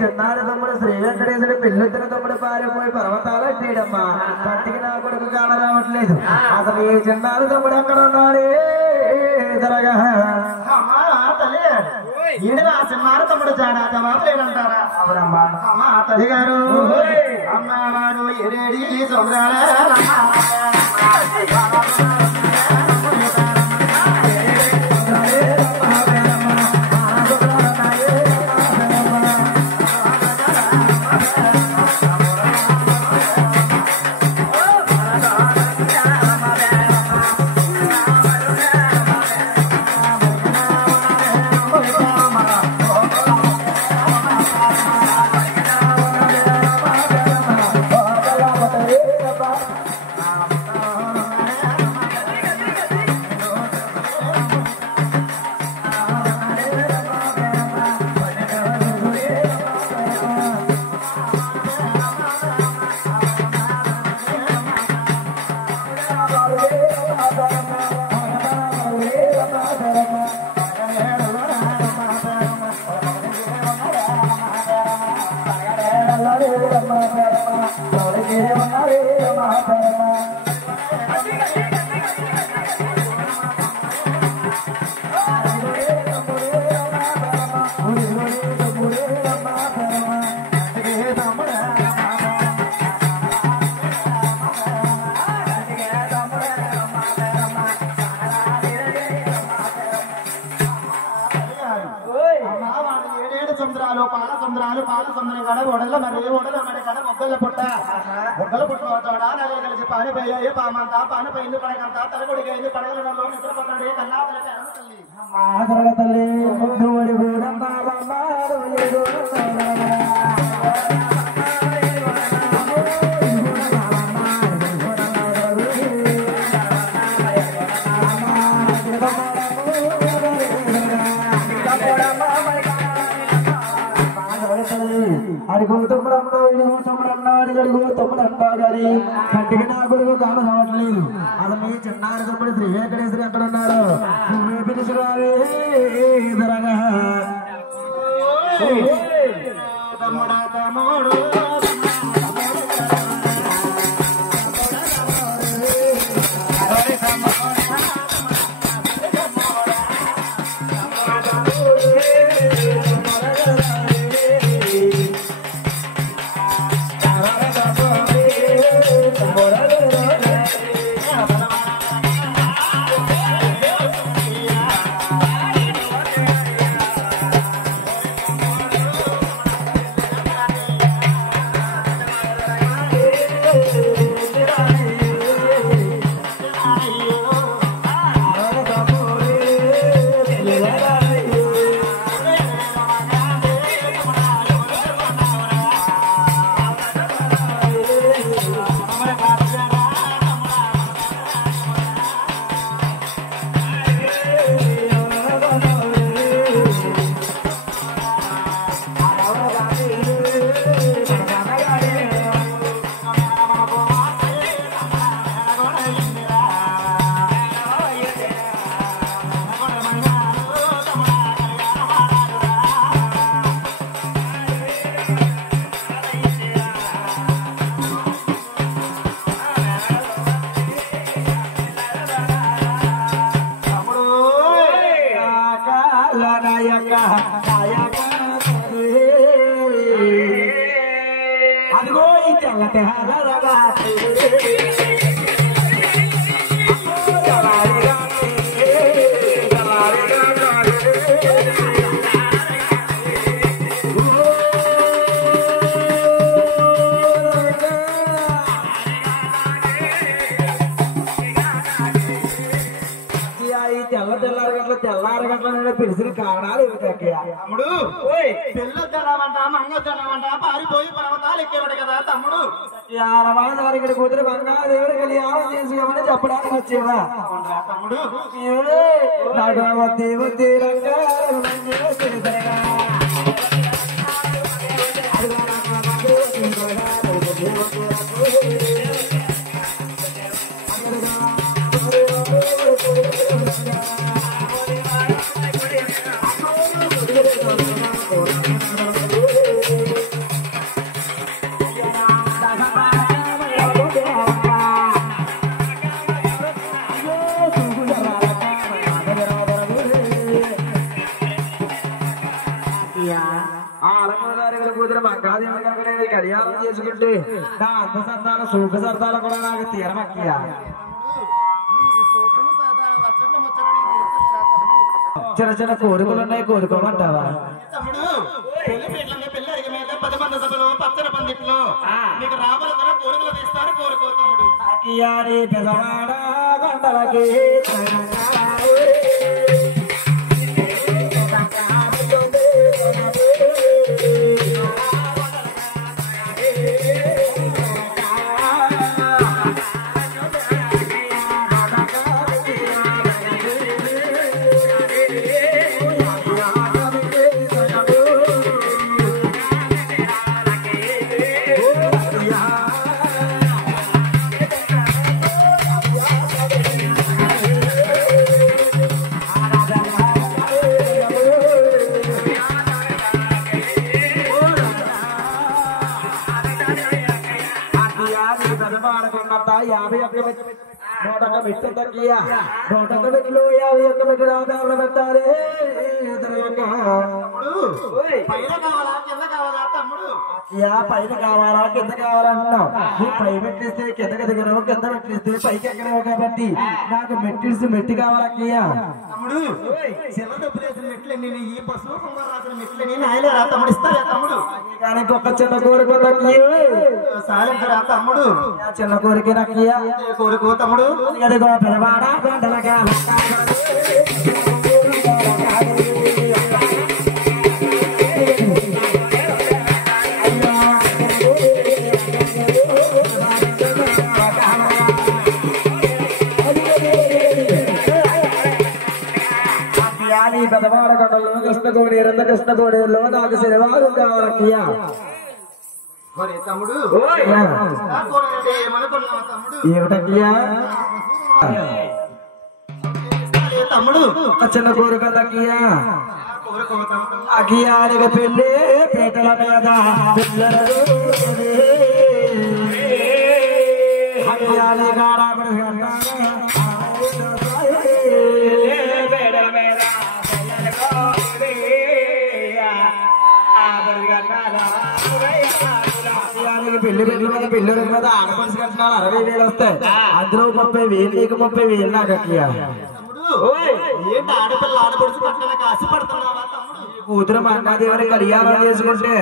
చిన్నాడు తమ్ముడు శ్రీ వెంకటేశ్వరుడు పెళ్ళొద్దున తమ్ముడు పారిపోయి పర్వతాలు అట్టేయడమ్మా కంటికి నా కొడుకు కాన రావట్లేదు అసలు ఈ చిన్నాడు తమ్ముడు ఎక్కడ ఉన్నాడే జరగా ఈయన నా చిన్నాడు తమ్ముడు చాడా జవాబు లేదంటారా అవునమ్మా తల్లి గారు అమ్మవారు ఎరేడి సముద్రాల పానిపోయాయి పామంతా పానిపోయింది పడకంతా తలకొడిగైంది పడగలలో నిద్రపడ్డాడు కన్నా తల్లి ముందువడి అడుగు తమ్ముడు అంటావు కానీ కంటికి నా కొడుకు కాను రావట్లేదు అసలు మీ చిన్నాడు తమ్ముడు శ్రీ వెంకటేశ్వరి ఎక్కడ ఉన్నాడు నువ్వే పిలుచురావే ధరగా తమ్ముడు అదిగో ఈ తెల్లటి హారగా తెల్లారు గంటల పిలిచిన కారణాలు ఏమిటక్కయ్య? తమ్ముడు పెళ్ళి తినమంట మంగ తినమంట పారిపోయి పర్వతాలు ఎక్కేవాడు కదా తమ్ముడు. ఇక్కడ కూతురు బంగాదేవుడు కళ్యాణం చేసుకోమని చెప్పడానికి వచ్చేవా తమ్ముడు? కళ్యాణం చేసుకుంటే నా అంత సరదాలు సుఖ సరదాలు కూడా నాకు తీరమక్కయ్యా. చిన్న చిన్న కోరికలు ఉన్నాయి, కోరుకోమంటావా? తమ్ముడు పెళ్లి అడిగి మీద 10 మంది సభలో పచ్చని పందిట్లో నీకు రాబోతున్న కోరికలు తీస్తారు, కోరుకో తమ్ముడు. పైన కావాలా కింద కావాలంటున్నావు. నువ్వు పై మెట్టిస్తే కిందకి దిగడవు, కింద మెట్టిస్తే పైకి ఎక్కడవు కాబట్టి నాకు మెట్టిస్తే మెట్టి కావాలక్కయ్యా. తమ్ముడు మెట్లని ఈ పశువు కుమారాసిన మెట్లని నాయలేరా తమ్ముడు? ఇస్తారా తమ్ముడు? కానీ ఒక చిన్న కోరిక సాయంత్రా తమ్ముడు? చిన్న కోరిక నక్కయ్యా. కోరుకో తమ్ముడు. ఎదుగో పిలవాడా గంటలగా పెదవాడ కొండలో కృష్ణకోడి ఎరంద కృష్ణకోడిలో నాకు శనివారం కావాలక్కయ్యా. తమ్ముడు ఏమిటక్కయ్యా? తమ్ముడు చిన్న కోరిక అక్కయ్యా. అఖియానికి పెళ్ళి పీటల మీద అఖియాని గారాబడి పెళ్లి మీద పెళ్లి మీద ఆడపడిసి కట్టినాడు 60,000 వస్తాయి. అందులో 30,000 నీకు 30,000 నాకు అక్కయ్యా. ఏంటి ఆడపిల్ల ఆడపడుచు కట్టడానికి ఆశపడుతున్నావా తమ్ముడు? కూతురు మంగాదేవిని కళ్యాణం చేసుకుంటే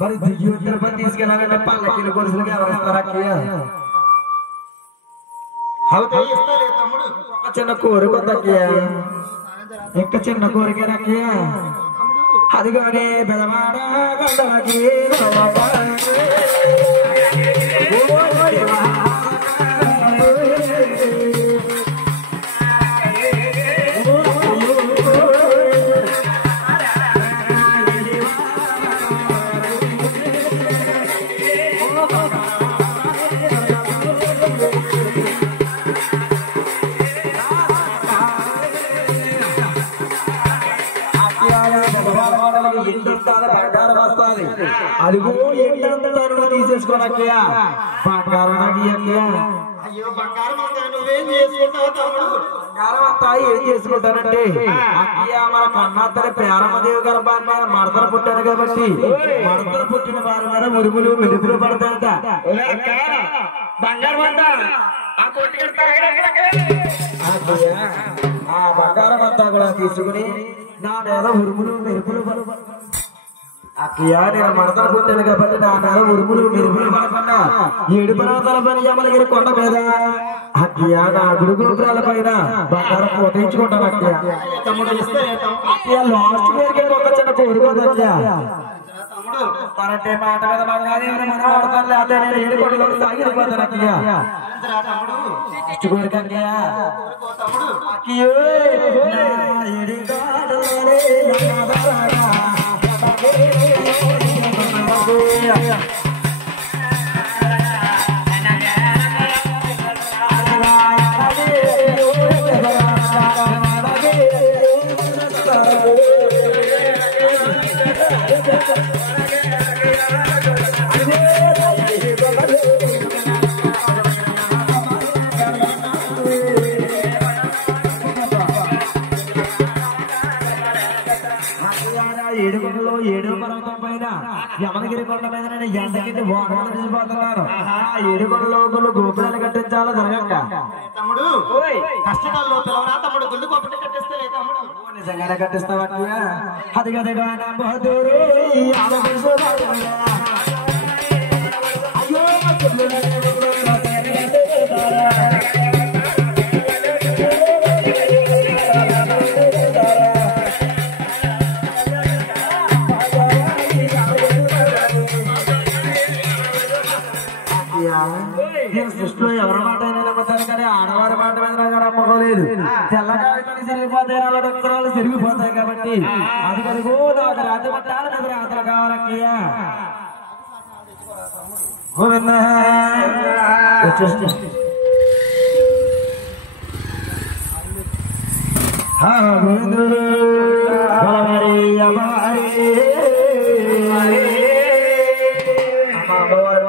మరి దిగి తిరుపతి తీసుకెళ్ళాలంటే పల్లకిలు కొడుసులకి ఎవరిస్తారు అక్కయ్య? తమ్ముడు ఒక చిన్న కోరిక అక్కయ్య, ఇంకా చిన్న కోరిక అక్కయ్య. అది కానీ బెదవాడ గంటలకి బంగారం వస్తుంది. అదిగో ఎంతంతా తీసేసుకోనక్కయ్యా. బంగారం అక్కయ్యా. అయ్యో బంగారం నువ్వేం చేసుకుంటావు తమ్ముడు? బంగారం అంతా ఏం చేసుకుంటానంటే అక్కయ్య మన కన్నాతరి పేరమ్మదేవి గర్భాన్ని మడతల పుట్టాను కాబట్టి మడతల పుట్టిన వారి మీద మురుగులు మెరుపులు పడతాయట. బంగారం అంతా ఆ బంగారం అంతా కూడా తీసుకుని నా మీద ఉరుములు మెరుపులు అక్కయ్య నేను మడతలు పుట్టాను కాబట్టి నా నెల ఉరుములు మెరుగులు పడకుండా 7 పర్వతాల పని అమలగిరి కొండ మీద అక్కయ్య నా గురుగుల పైన బంగారం పోటించుకుంటాను అక్కయ్య. తమ్ముడు ఇస్తే అక్కయ్య లాస్ట్ పేరుకే ఒక చిన్న కోరుకోదు అక్కయ్య. తమ్ముడు మరంటే మాట మీద బంగారం మనం ఆడతాను లేకపోతే నేను 7 కోట్లలోకి సాగిపోతాను అక్కయ్య. తమ్ముడు ఇష్ట కోరిక అక్కయ్య. తమ్ముడు అక్కయ్యో నా 7 కోట్లలోనే ఏడుగుండలో 7వ పర్వతం పైన యమనగిరి కొండ మీద నేను ఎండకి వాహనాలు తీసిపోతున్నాను. ఆ ఏడుగుండలో గోపురాలు కట్టించాలో జరగక తమ్ముడు కష్టకాలంలో పిలవరా తమ్ముడు గుళ్ళు కొప్పటి కట్టిస్తే తమ్ముడు నిజంగానే కట్టిస్తావా? అది కదా సృష్టిలో ఎవరి మాట అయినా నమ్ముతాను కానీ ఆడవారి మాట మీద నాకు నమ్మకలేదు. తెల్లకాయలు సిరిగిపోతాయి, నల్ల అక్షరాలు సిరిగిపోతాయి కాబట్టి అది కనుక నాకు రాత్రి పట్టాలి నాకు రాత్రి కావాలక్కయ్యా.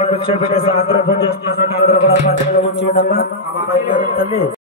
కూర్చోబెట్టి సాయంత్రం ఫోన్ చేస్తున్నట్టు అందరూ కూడా కూర్చోండి అమ్మా. అమ్మ తల్లి